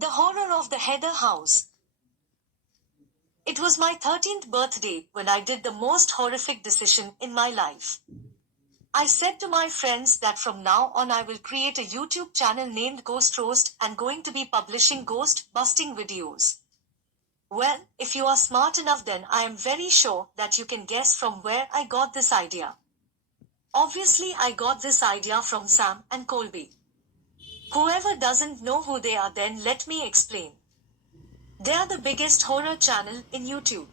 The horror of the Heather house. It was my 13th birthday when I did the most horrific decision in my life. I said to my friends that from now on I will create a YouTube channel named Ghost Roast and going to be publishing ghost busting videos. Well, if you are smart enough, then I am very sure that you can guess from where I got this idea. Obviously, I got this idea from Sam and Colby. Whoever doesn't know who they are, then let me explain. They are the biggest horror channel in YouTube.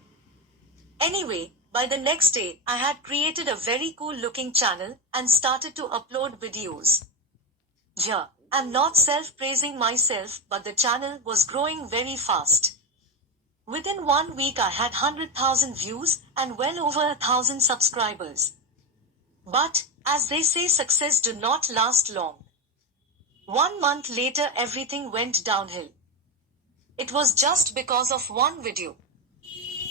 Anyway, by the next day, I had created a very cool looking channel and started to upload videos. Yeah, I'm not self-praising myself, but the channel was growing very fast. Within 1 week I had 100,000 views and well over 1,000 subscribers. But, as they say, success do not last long. 1 month later everything went downhill. It was just because of one video.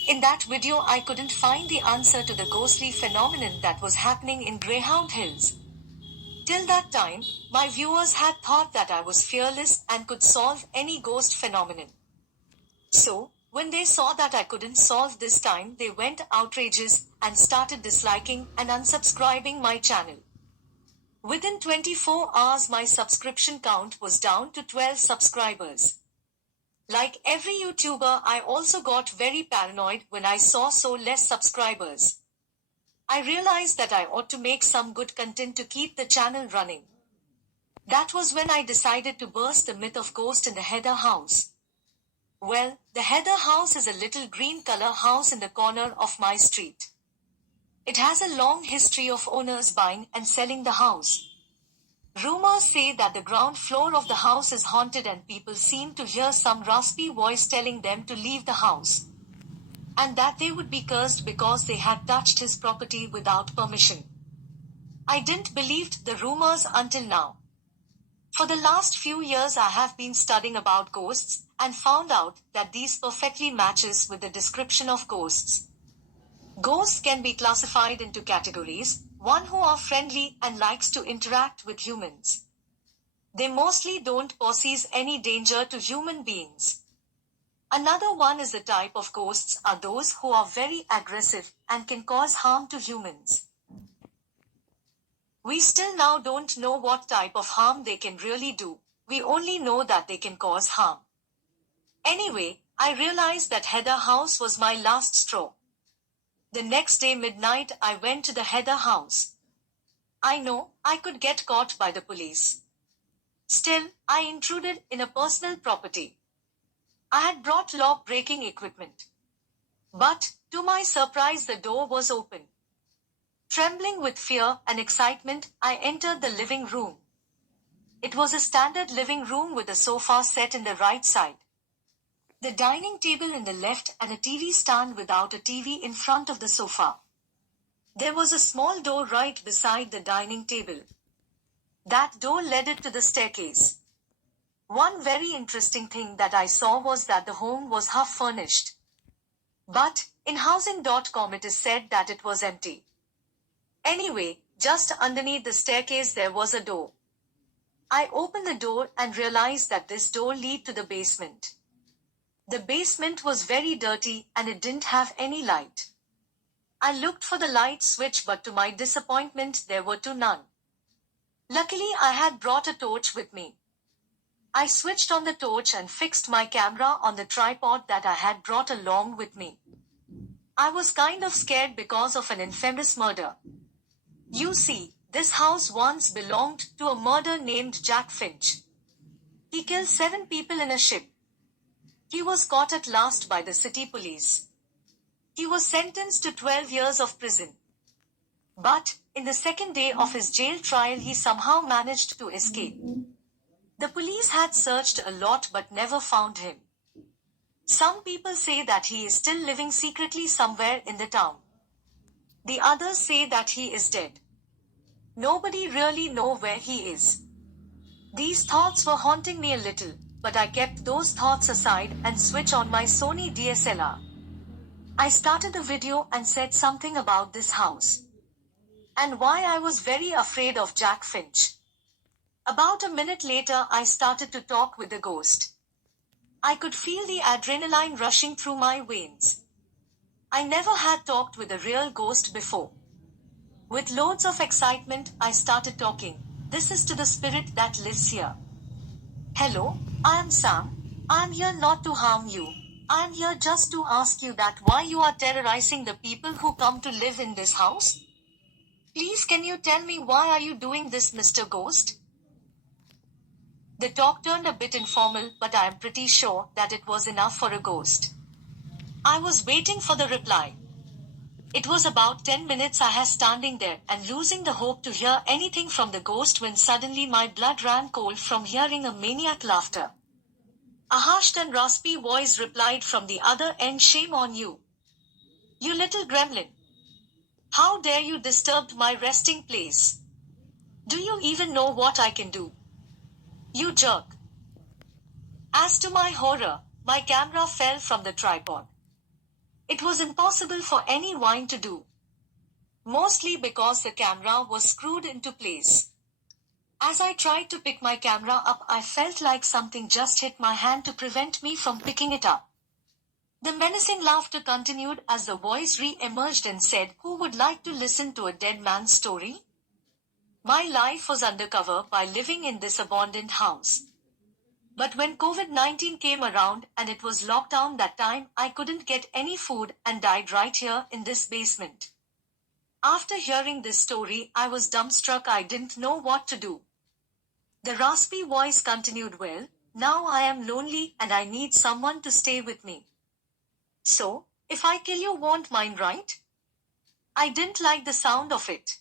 In that video I couldn't find the answer to the ghostly phenomenon that was happening in Greyhound Hills. Till that time, my viewers had thought that I was fearless and could solve any ghost phenomenon. So, when they saw that I couldn't solve this time, they went outrageous and started disliking and unsubscribing my channel. Within 24 hours my subscription count was down to 12 subscribers. Like every YouTuber, I also got very paranoid when I saw so less subscribers. I realized that I ought to make some good content to keep the channel running. That was when I decided to burst the myth of ghost in the Heather house. Well, the Heather house is a little green color house in the corner of my street. It has a long history of owners buying and selling the house. Rumors say that the ground floor of the house is haunted and people seem to hear some raspy voice telling them to leave the house. And that they would be cursed because they had touched his property without permission. I didn't believe the rumors until now. For the last few years I have been studying about ghosts and found out that these perfectly matches with the description of ghosts. Ghosts can be classified into categories. One who are friendly and likes to interact with humans. They mostly don't possess any danger to human beings. Another one is the type of ghosts are those who are very aggressive and can cause harm to humans. We still now don't know what type of harm they can really do. We only know that they can cause harm. Anyway, I realized that Heather house was my last straw. The next day midnight I went to the Heather house. I know I could get caught by the police. Still, I intruded in a personal property. I had brought lock-breaking equipment. But, to my surprise, the door was open. Trembling with fear and excitement, I entered the living room. It was a standard living room with a sofa set in the right side, the dining table in the left, and a TV stand without a TV in front of the sofa. There was a small door right beside the dining table. That door led it to the staircase. One very interesting thing that I saw was that the home was half furnished. But, in housing.com it is said that it was empty. Anyway, just underneath the staircase there was a door. I opened the door and realized that this door led to the basement. The basement was very dirty and it didn't have any light. I looked for the light switch, but to my disappointment there were none. Luckily I had brought a torch with me. I switched on the torch and fixed my camera on the tripod that I had brought along with me. I was kind of scared because of an infamous murder. You see, this house once belonged to a murderer named Jack Finch. He killed 7 people in a ship. He was caught at last by the city police. He was sentenced to 12 years of prison. But, in the second day of his jail trial he somehow managed to escape. The police had searched a lot but never found him. Some people say that he is still living secretly somewhere in the town. The others say that he is dead. Nobody really knows where he is. These thoughts were haunting me a little, but I kept those thoughts aside and switched on my Sony DSLR. I started a video and said something about this house and why I was very afraid of Jack Finch. About a minute later I started to talk with the ghost. I could feel the adrenaline rushing through my veins. I never had talked with a real ghost before. With loads of excitement, I started talking. This is to the spirit that lives here. Hello, I am Sam. I am here not to harm you. I am here just to ask you that why you are terrorizing the people who come to live in this house? Please can you tell me why are you doing this, Mr. Ghost? The talk turned a bit informal, but I am pretty sure that it was enough for a ghost. I was waiting for the reply. It was about 10 minutes I was standing there and losing the hope to hear anything from the ghost when suddenly my blood ran cold from hearing a maniac laughter. A harsh and raspy voice replied from the other end, shame on you. You little gremlin. How dare you disturb my resting place? Do you even know what I can do? You jerk. As to my horror, my camera fell from the tripod. It was impossible for any wine to do. Mostly because the camera was screwed into place. As I tried to pick my camera up, I felt like something just hit my hand to prevent me from picking it up. The menacing laughter continued as the voice re-emerged and said, who would like to listen to a dead man's story? My life was undercover by living in this abandoned house. But when COVID-19 came around and it was lockdown that time, I couldn't get any food and died right here in this basement. After hearing this story, I was dumbstruck. I didn't know what to do. The raspy voice continued, well, now I am lonely and I need someone to stay with me. So, if I kill you won't mind, right? I didn't like the sound of it.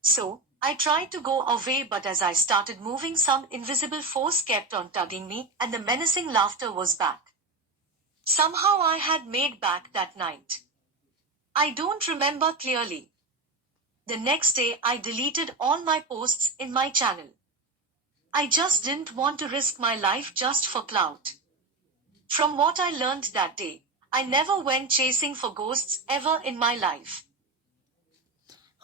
So, I tried to go away, but as I started moving, some invisible force kept on tugging me, and the menacing laughter was back. Somehow I had made back that night. I don't remember clearly. The next day, I deleted all my posts in my channel. I just didn't want to risk my life just for clout. From what I learned that day, I never went chasing for ghosts ever in my life.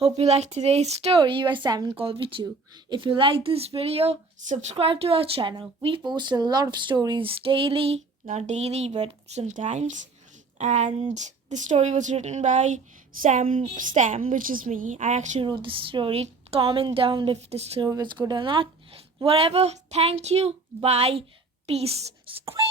Hope you liked today's story by Simon Colby too. If you like this video, subscribe to our channel. We post a lot of stories daily, not daily, but sometimes. And the story was written by Sam Stam, which is me. I actually wrote the story. Comment down if the story was good or not. Whatever. Thank you. Bye. Peace. Scream.